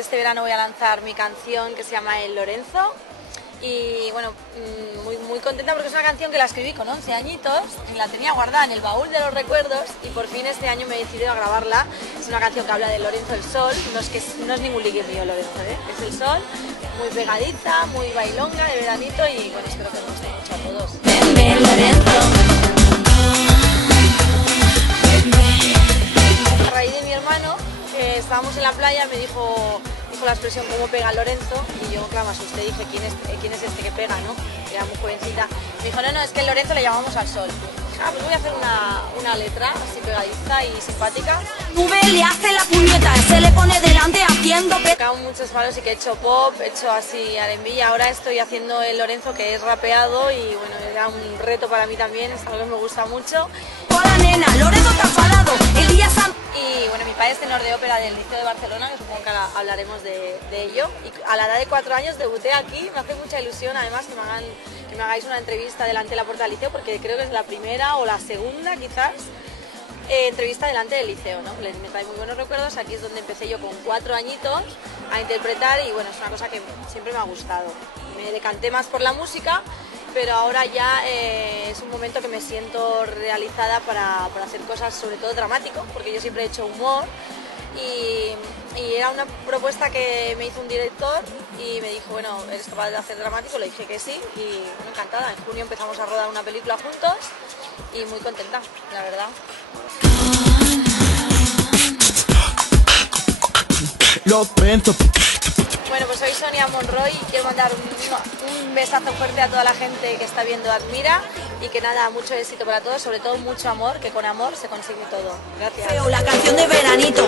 este verano voy a lanzar mi canción que se llama El Lorenzo. Y bueno, muy contenta porque es una canción que la escribí con 11 añitos y la tenía guardada en el baúl de los recuerdos y por fin este año me he decidido a grabarla. Es una canción que habla de Lorenzo el Sol, no es ningún ligue mío Lorenzo, es el sol, muy pegadiza, muy bailonga de veranito y bueno, espero que os guste mucho a todos. Ven, Lorenzo. A raíz de mi hermano, que estábamos en la playa, me dijo la expresión cómo pega Lorenzo y yo, claro, me asusté, dije ¿quién es este que pega, no? Era muy jovencita. Me dijo, no, es que el Lorenzo le llamamos al sol. Ah, pues voy a hacer una letra así pegadiza y simpática. Nube le hace la puñeta, se le pone delante haciendo... He tocado muchos palos y que he hecho pop, he hecho así R&B, ahora estoy haciendo el Lorenzo que es rapeado y bueno, era un reto para mí también, es algo que me gusta mucho. Hola nena, Lorenzo está enfadado, el día santo... Y bueno, mi padre es tenor de ópera del Liceo de Barcelona, que supongo que hablaremos de ello. Y a la edad de 4 años debuté aquí, me hace mucha ilusión además que me hagáis una entrevista delante de la puerta del liceo, porque creo que es la primera o la segunda quizás entrevista delante del liceo, ¿no? Me trae muy buenos recuerdos, aquí es donde empecé yo con 4 añitos a interpretar y bueno, es una cosa que siempre me ha gustado. Me decanté más por la música, pero ahora ya es un momento que me siento realizada para hacer cosas sobre todo dramático, porque yo siempre he hecho humor y era una propuesta que me hizo un director y me dijo, bueno, ¿eres capaz de hacer dramático? Le dije que sí y bueno, encantada. En junio empezamos a rodar una película juntos y muy contenta, la verdad. Bueno, pues soy Sonia Monroy y quiero mandar un besazo fuerte a toda la gente que está viendo Admira y que nada, mucho éxito para todos, sobre todo mucho amor, que con amor se consigue todo. Gracias. La canción de veranito.